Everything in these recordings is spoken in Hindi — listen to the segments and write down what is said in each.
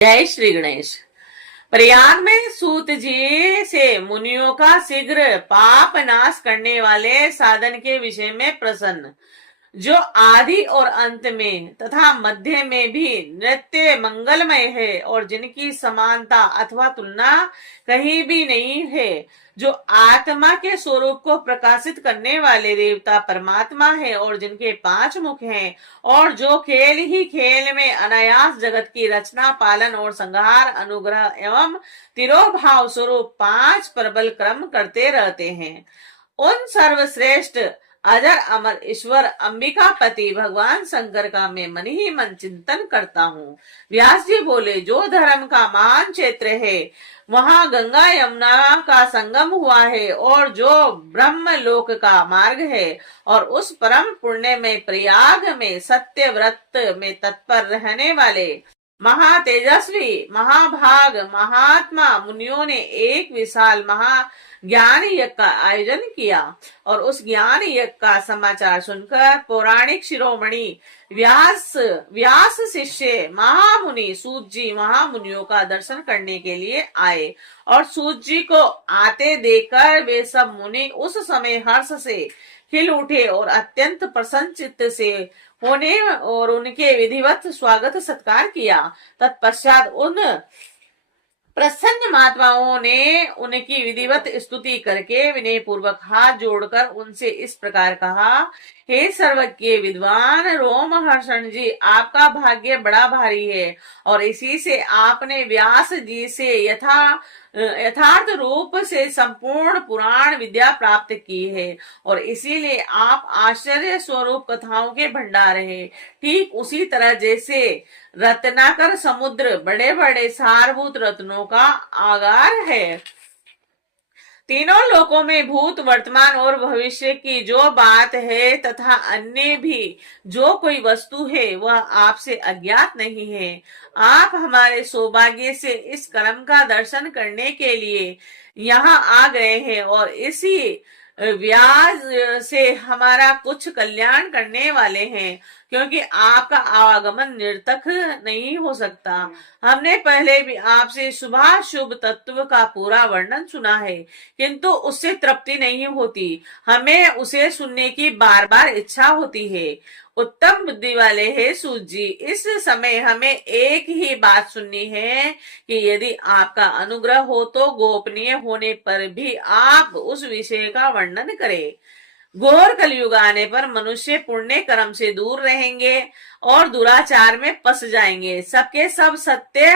जय श्री गणेश। प्रयाग में सूत जी से मुनियों का शीघ्र पाप नाश करने वाले साधन के विषय में प्रसन्न, जो आदि और अंत में तथा मध्य में भी नृत्य मंगलमय है और जिनकी समानता अथवा तुलना कहीं भी नहीं है, जो आत्मा के स्वरूप को प्रकाशित करने वाले देवता परमात्मा है और जिनके 5 मुख हैं, और जो खेल ही खेल में अनायास जगत की रचना, पालन और संहार, अनुग्रह एवं तिरोभाव स्वरूप 5 प्रबल क्रम करते रहते हैं, उन सर्वश्रेष्ठ अजर अमर ईश्वर अंबिकापति भगवान शंकर का मैं मन ही मन चिंतन करता हूँ। व्यास जी बोले, जो धर्म का महान क्षेत्र है वहां गंगा यमुना का संगम हुआ है, और जो ब्रह्म लोक का मार्ग है, और उस परम पुण्य में प्रयाग में सत्य व्रत में तत्पर रहने वाले महातेजस्वी महाभाग महात्मा मुनियों ने एक विशाल ज्ञान यज्ञ का आयोजन किया, और उस ज्ञान यज्ञ का समाचार सुनकर पौराणिक शिरोमणि व्यास शिष्य महामुनि सूत जी महामुनियों का दर्शन करने के लिए आए, और सूत जी को आते देखकर वे सब मुनि उस समय हर्ष से खिल उठे और अत्यंत प्रसन्न चित्त से होने और उनके विधिवत स्वागत सत्कार किया। तत्पश्चात उन प्रसन्न महात्माओं ने उनकी विधिवत स्तुति करके विनय पूर्वक हाथ जोड़कर उनसे इस प्रकार कहा, हे सर्वज्ञ विद्वान रोमहर्षण जी, आपका भाग्य बड़ा भारी है, और इसी से आपने व्यास जी से यथार्थ रूप से संपूर्ण पुराण विद्या प्राप्त की है, और इसीलिए आप आश्चर्य स्वरूप कथाओं के भंडार हैं। ठीक उसी तरह जैसे रत्नाकर समुद्र बड़े बड़े सारभूत रत्नों का आगार है, तीनों लोकों में भूत वर्तमान और भविष्य की जो बात है तथा अन्य भी जो कोई वस्तु है वह आपसे अज्ञात नहीं है। आप हमारे सौभाग्य से इस कर्म का दर्शन करने के लिए यहाँ आ गए हैं, और इसी व्याज से हमारा कुछ कल्याण करने वाले हैं, क्योंकि आपका आवागमन निरर्थक नहीं हो सकता। हमने पहले भी आपसे शुभाशुभ तत्व का पूरा वर्णन सुना है, किंतु उससे तृप्ति नहीं होती, हमें उसे सुनने की बार बार इच्छा होती है। उत्तम बुद्धि वाले हैं सूत जी, इस समय हमें एक ही बात सुननी है कि यदि आपका अनुग्रह हो तो गोपनीय होने पर भी आप उस विषय का वर्णन करें। घोर कलयुग आने पर मनुष्य पुण्य कर्म से दूर रहेंगे और दुराचार में फंस जाएंगे, सबके सब सत्य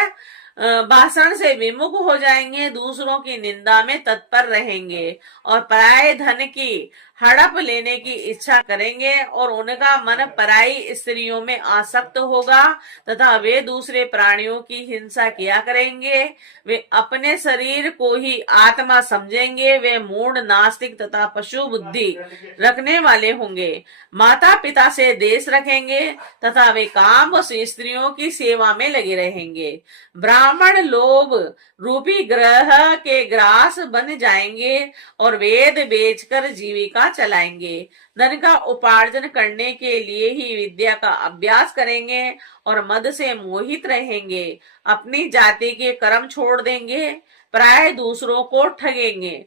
भाषण से विमुख हो जाएंगे, दूसरों की निंदा में तत्पर रहेंगे और पराये धन की हड़प लेने की इच्छा करेंगे, और उनका मन पराई स्त्रियों में आसक्त होगा तथा वे दूसरे प्राणियों की हिंसा किया करेंगे। वे अपने शरीर को ही आत्मा समझेंगे, वे मूढ़ नास्तिक तथा पशु बुद्धि रखने वाले होंगे, माता पिता से देश रखेंगे तथा वे काम व स्त्रियों की सेवा में लगे रहेंगे। ब्राह्मण लोभ रूपी ग्रह के ग्रास बन जाएंगे और वेद बेचकर जीविका चलाएंगे, धन का उपार्जन करने के लिए ही विद्या का अभ्यास करेंगे और मद से मोहित रहेंगे, अपनी जाति के कर्म छोड़ देंगे, प्राय दूसरों को ठगेंगे,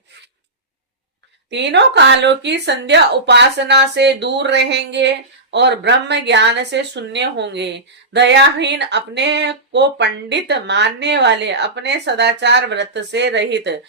तीनों कालों की संध्या उपासना से दूर रहेंगे और ब्रह्म ज्ञान से शून्य होंगे, दयाहीन, अपने को पंडित मानने वाले, अपने सदाचार व्रत से रहित,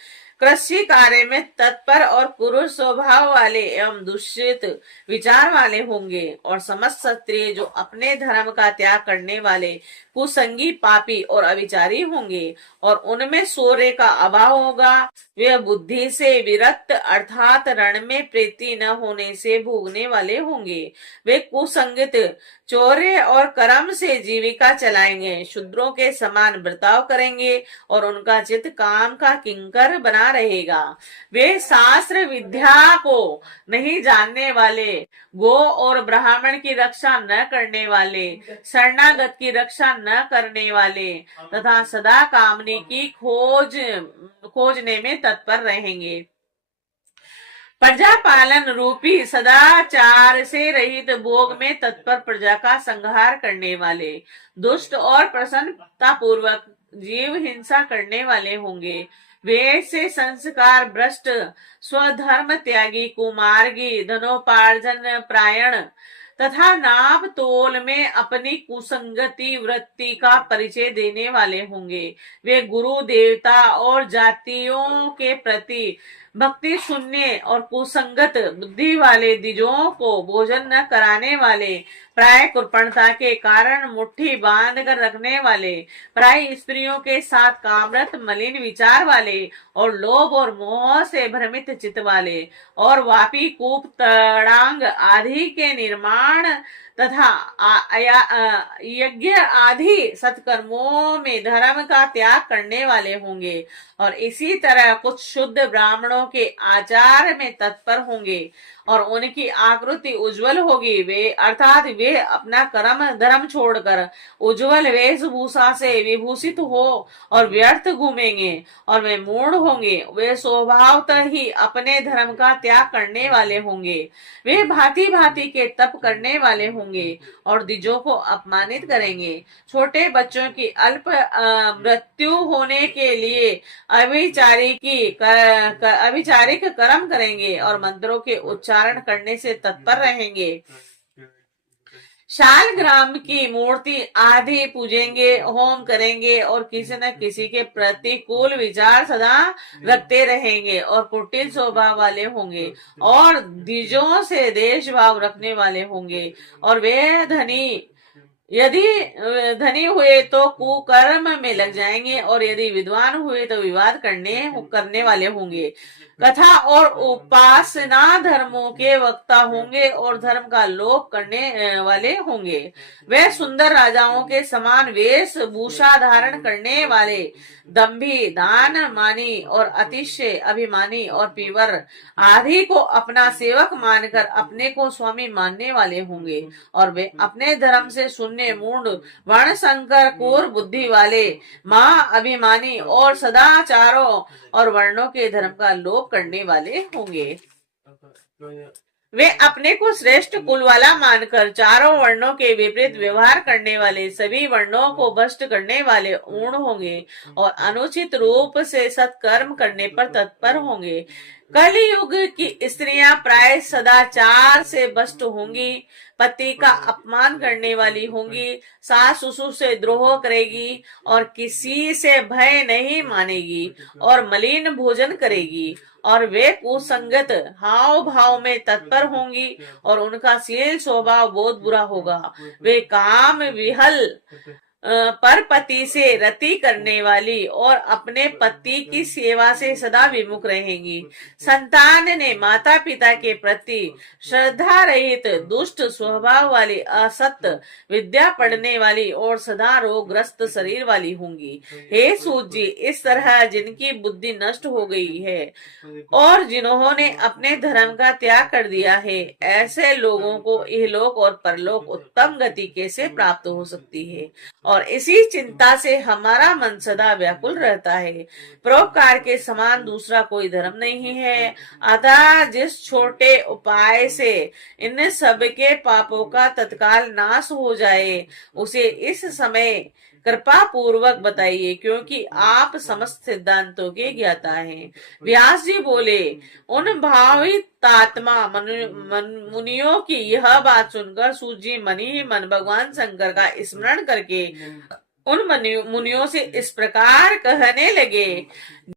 कृषि कार्य में तत्पर और पुरुष स्वभाव वाले एवं दूषित विचार वाले होंगे, और समस्त क्षत्रिय जो अपने धर्म का त्याग करने वाले कुसंगी, पापी और अविचारी होंगे, और उनमें शौर्य का अभाव होगा। वे बुद्धि से विरक्त अर्थात रण में प्रीति न होने से भोगने वाले होंगे। वे कुसंगित, चौर्य और कर्म से जीविका चलाएंगे, शूद्रों के समान बर्ताव करेंगे और उनका चित्त काम का किंकर बना रहेगा। वे शास्त्र विद्या को नहीं जानने वाले, गो और ब्राह्मण की रक्षा न करने वाले, शरणागत की रक्षा न करने वाले तथा सदा कामने की खोजने में तत्पर रहेंगे। प्रजा पालन रूपी सदाचार से रहित भोग में तत्पर प्रजा का संहार करने वाले, दुष्ट और प्रसन्नता पूर्वक जीव हिंसा करने वाले होंगे। वे से संस्कार भ्रष्ट, स्वधर्म त्यागी, कुमार्गी, धनोपार्जन प्रायण तथा नाप तोल में अपनी कुसंगति वृत्ति का परिचय देने वाले होंगे। वे गुरु, देवता और जातियों के प्रति भक्ति शून्य और कुसंगत बुद्धि वाले द्विजों को भोजन न कराने वाले, प्राय कृपणता के कारण मुट्ठी बांध कर रखने वाले, प्राय स्त्रियों के साथ कामरत मलिन विचार वाले और लोभ और मोह से भ्रमित चित्त वाले और वापी, कूप, तड़ांग आदि के निर्माण तथा यज्ञ आदि सत्कर्मों में धर्म का त्याग करने वाले होंगे और इसी तरह कुछ शुद्ध ब्राह्मणों के आचार में तत्पर होंगे और उनकी आकृति उज्जवल होगी। वे अर्थात वे अपना कर्म धर्म छोड़कर उज्जवल वेशभूषा से विभूषित हो और व्यर्थ घूमेंगे और वे मूढ़ होंगे। वे स्वभावतः ही अपने धर्म का त्याग करने वाले होंगे। वे भांति भांति के तप करने वाले होंगे और द्विजों को अपमानित करेंगे। छोटे बच्चों की अल्प मृत्यु होने के लिए अविचारिक कर्म करेंगे और मंत्रों के उच्चारण करने से तत्पर रहेंगे। शालग्राम की मूर्ति आदि पूजेंगे, होम करेंगे और किसी न किसी के प्रतिकूल विचार सदा रखते रहेंगे और कुटिल स्वभाव वाले होंगे और द्विजों से देश भाव रखने वाले होंगे और वे यदि धनी हुए तो कुकर्म में लग जाएंगे और यदि विद्वान हुए तो विवाद करने वाले होंगे। कथा और उपासना धर्मों के वक्ता होंगे और धर्म का लोप करने वाले होंगे। वे सुंदर राजाओं के समान वेशभूषा धारण करने वाले, दंभी, दान मानी और अतिशय अभिमानी और पीवर आदि को अपना सेवक मानकर अपने को स्वामी मानने वाले होंगे और वे अपने धर्म से शून्य, मूढ़, वर्ण संकर, क्रूर बुद्धि वाले, अभिमानी और सदाचारों और वर्णों के धर्म का लोप करने वाले होंगे। वे अपने को श्रेष्ठ कुल वाला मानकर चारों वर्णों के विपरीत व्यवहार करने वाले, सभी वर्णों को भ्रष्ट करने वाले ऊण होंगे और अनुचित रूप से सत्कर्म करने पर तत्पर होंगे। कलयुग की स्त्रियां प्राय सदाचार से भ्रष्ट होंगी, पति का अपमान करने वाली होंगी, सास ससुर से द्रोह करेगी और किसी से भय नहीं मानेगी और मलिन भोजन करेगी और वे कुसंगत हाव भाव में तत्पर होंगी और उनका शील स्वभाव बहुत बुरा होगा। वे काम विहल पर पति से रति करने वाली और अपने पति की सेवा से सदा विमुख रहेंगी। संतान ने माता पिता के प्रति श्रद्धा रहित, दुष्ट स्वभाव वाली, असत विद्या पढ़ने वाली और सदा रोगग्रस्त शरीर वाली होंगी। हे सूत जी, इस तरह जिनकी बुद्धि नष्ट हो गई है और जिन्होंने अपने धर्म का त्याग कर दिया है, ऐसे लोगों को इहलोक और परलोक उत्तम गति कैसे प्राप्त हो सकती है। और इसी चिंता से हमारा मन सदा व्याकुल रहता है। परोपकार के समान दूसरा कोई धर्म नहीं है। अतः जिस छोटे उपाय से इन सब के पापों का तत्काल नाश हो जाए, उसे इस समय कृपा पूर्वक बताइए, क्योंकि आप समस्त सिद्धांतों के ज्ञाता हैं। व्यास जी बोले, उन भावितात्मा मुनियों की यह बात सुनकर सूत जी मन ही मन भगवान शंकर का स्मरण करके उन मुनियों से इस प्रकार कहने लगे।